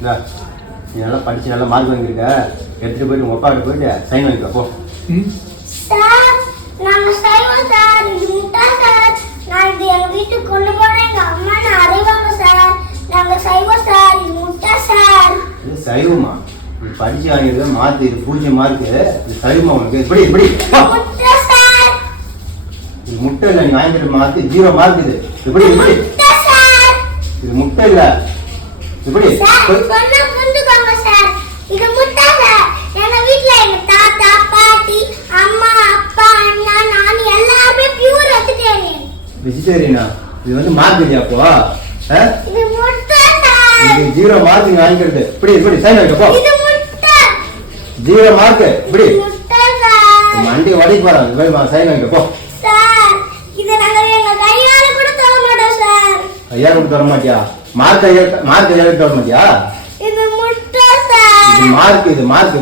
நீ நல்லா படிச்சு நல்லா மார்க் வாங்கியிருக்க, எடுத்துட்டு போயிட்டு உங்க அப்பாட்ட போயிட்டு சைன் வாங்கிக்கோ போ. சார் நாங்க சைவம் சார், இது முட்டா சார். நான் இது எங்க வீட்டுக்கு கொண்டு போறேன், எங்க அம்மா நான் அறைவாங்க சார். நாங்க சைவம் சார், இது முட்டா சார். இது சைவமா? நீ படிச்சு வாங்கியிருக்க மார்க் இது 0 மார்க், இது சைவமா உனக்கு? இப்படி இப்படி முட்டா சார். இது முட்டை இல்லை, நீ வாங்கிட்டு மார்க் 0 மார்க். இது இப்படி இப்படி முட்டா சார். இது முட்டை இல்லை, இப்படி சார் சொன்னா புரிஞ்சுக்கோங்க சார், இது முட்டா சார். எங்க வீட்ல எங்க தாத்தா பாட்டி அம்மா அப்பா அண்ணா நான் எல்லாருமே பியூர் வெஜிடேரியன். வெஜிடேரியனா? இது வந்து மார்க் இல்லையா அப்போ? இது முட்டை சார். இது 0 மார்க் நீ வாங்கிக்கிறது. இப்படி இப்படி சைன் வாங்கிக்கோ போ. இது முட்டை 0 மார்க். இப்படி முட்டை சார். மண்டி வடைக்கு போறான். இது மாதிரி சைன் வாங்கிக்கோ போ. சார் இது நாங்க எங்க கையால கூட தொட மாட்டோம் சார். ஐயா கூட தர மாட்டியா? மார்க் ஐயா தர மாட்டியா? இது முட்டை சார். இது மார்க்